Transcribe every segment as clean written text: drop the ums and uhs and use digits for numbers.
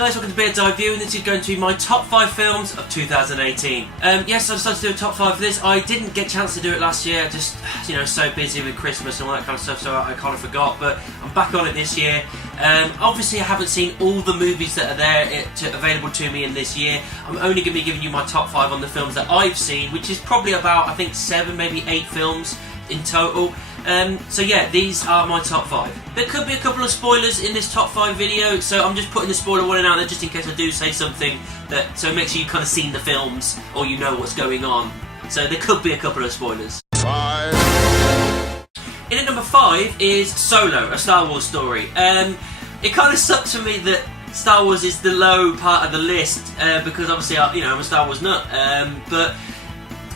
guys, welcome to Beard Dive View, and this is going to be my top 5 films of 2018. Yes, I decided to do a top 5 for this. I didn't get a chance to do it last year, just, so busy with Christmas and all that kind of stuff, so I kind of forgot, but I'm back on it this year. Obviously I haven't seen all the movies that are there available to me in this year. I'm only going to be giving you my top 5 on the films that I've seen, which is probably about, I think, 7, maybe 8 films in total. So yeah, these are my top 5. There could be a couple of spoilers in this top 5 video, so I'm just putting the spoiler warning out there just in case I do say something so make sure you've kind of seen the films or you know what's going on. So there could be a couple of spoilers. 5. In at number 5 is Solo, a Star Wars story. It kind of sucks for me that Star Wars is the low part of the list because obviously I'm a Star Wars nut, but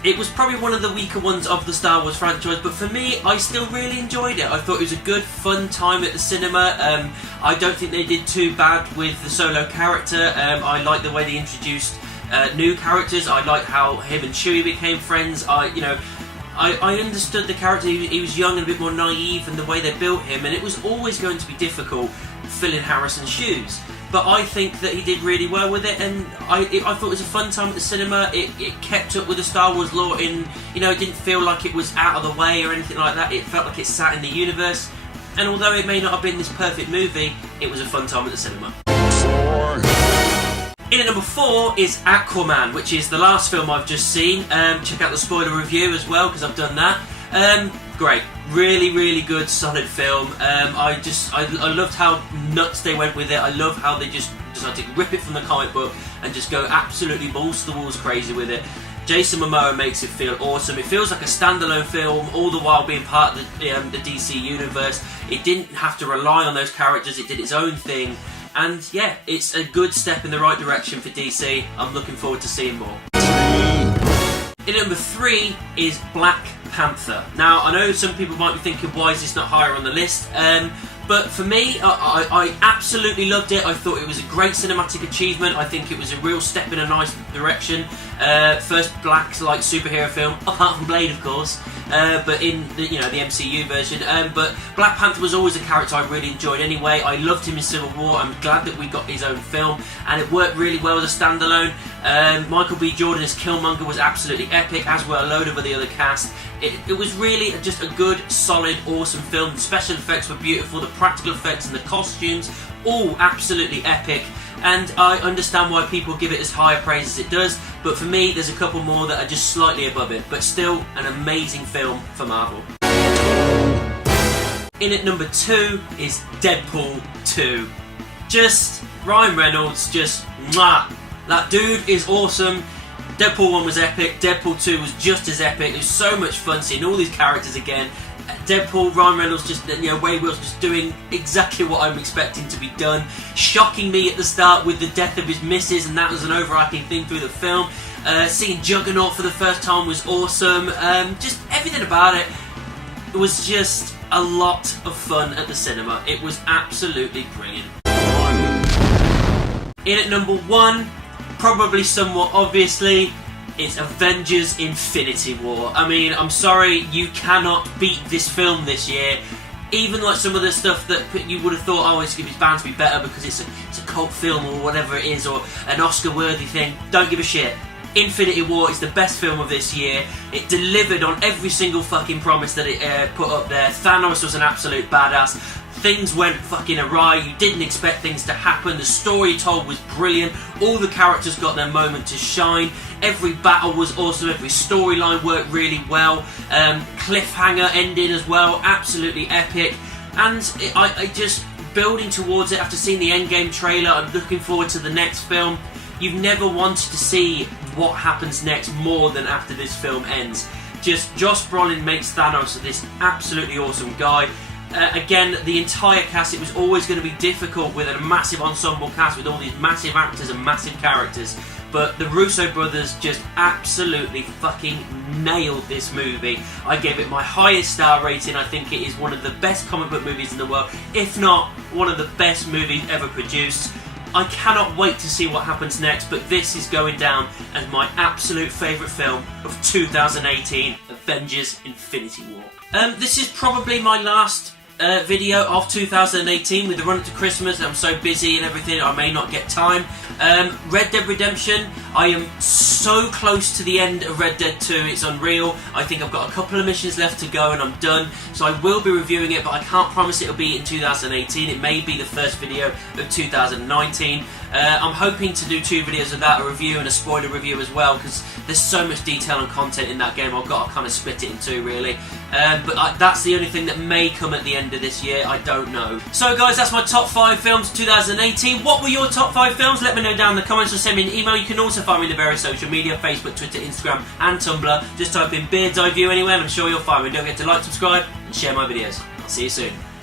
it was probably one of the weaker ones of the Star Wars franchise, but for me, I still really enjoyed it. I thought it was a good, fun time at the cinema. I don't think they did too bad with the Solo character. I like the way they introduced new characters. I like how him and Chewie became friends. I understood the character. He was young and a bit more naive, and the way they built him, and it was always going to be difficult filling Harrison's shoes. But I think that he did really well with it, and I thought it was a fun time at the cinema. It kept up with the Star Wars lore it didn't feel like it was out of the way or anything like that. It felt like it sat in the universe, and although it may not have been this perfect movie, it was a fun time at the cinema. 4. In at number 4 is Aquaman, which is the last film I've just seen. Check out the spoiler review as well, because I've done that. Great. Really, really good, solid film. I loved how nuts they went with it. I love how they just decided to rip it from the comic book and just go absolutely balls to the walls crazy with it. Jason Momoa makes it feel awesome. It feels like a standalone film, all the while being part of the DC universe. It didn't have to rely on those characters. It did its own thing. And yeah, it's a good step in the right direction for DC. I'm looking forward to seeing more. In number 3 is Black Panther. Now, I know some people might be thinking, why is this not higher on the list? But for me, I absolutely loved it. I thought it was a great cinematic achievement. I think it was a real step in a nice direction. First black superhero film, apart from Blade, of course, but in the MCU version. But Black Panther was always a character I really enjoyed anyway. I loved him in Civil War. I'm glad that we got his own film, and it worked really well as a standalone. Michael B. Jordan as Killmonger was absolutely epic, as were a load of the other cast. It was really just a good, solid, awesome film. The special effects were beautiful, the practical effects and the costumes, all absolutely epic. And I understand why people give it as high a praise as it does, but for me, there's a couple more that are just slightly above it, but still an amazing film for Marvel. In at number 2 is Deadpool 2. Just Ryan Reynolds, just mwah. That dude is awesome. Deadpool 1 was epic, Deadpool 2 was just as epic. It was so much fun seeing all these characters again. Deadpool, Ryan Reynolds just, Wade Will's just doing exactly what I'm expecting to be done. Shocking me at the start with the death of his missus, and that was an overarching thing through the film. Seeing Juggernaut for the first time was awesome. Just everything about it was just a lot of fun at the cinema. It was absolutely brilliant. 1. In at number 1, probably somewhat obviously, it's Avengers Infinity War. I mean, I'm sorry, you cannot beat this film this year. Even like some of the stuff that you would have thought, it's bound to be better because it's a cult film or whatever it is, or an Oscar-worthy thing. Don't give a shit. Infinity War is the best film of this year. It delivered on every single fucking promise that it put up there. Thanos was an absolute badass. Things went fucking awry. You didn't expect things to happen. The story told was brilliant. All the characters got their moment to shine. Every battle was awesome. Every storyline worked really well. Cliffhanger ending as well. Absolutely epic. And I just building towards it after seeing the Endgame trailer. I'm looking forward to the next film. You've never wanted to see what happens next more than after this film ends. Just Josh Brolin makes Thanos this absolutely awesome guy. Again, the entire cast, it was always going to be difficult with a massive ensemble cast with all these massive actors and massive characters, but the Russo brothers just absolutely fucking nailed this movie. I gave it my highest star rating. I think it is one of the best comic book movies in the world, if not one of the best movies ever produced. I cannot wait to see what happens next, but this is going down as my absolute favourite film of 2018, Avengers Infinity War. This is probably my last video of 2018 with the run up to Christmas. I'm so busy and everything, I may not get time. Red Dead Redemption, I am so close to the end of Red Dead 2, it's unreal. I think I've got a couple of missions left to go and I'm done. So I will be reviewing it, but I can't promise it'll be in 2018. It may be the first video of 2019. I'm hoping to do 2 videos of that, a review and a spoiler review as well, because there's so much detail and content in that game. I've got to kind of split it in 2 really. But that's the only thing that may come at the end of this year, I don't know. So guys, that's my top 5 films of 2018. What were your top 5 films? Let me know down in the comments or send me an email. You can also find me in the various social media, Facebook, Twitter, Instagram and Tumblr. Just type in Beard's Eye View anywhere and I'm sure you'll find me. Don't forget to like, subscribe and share my videos. I'll see you soon.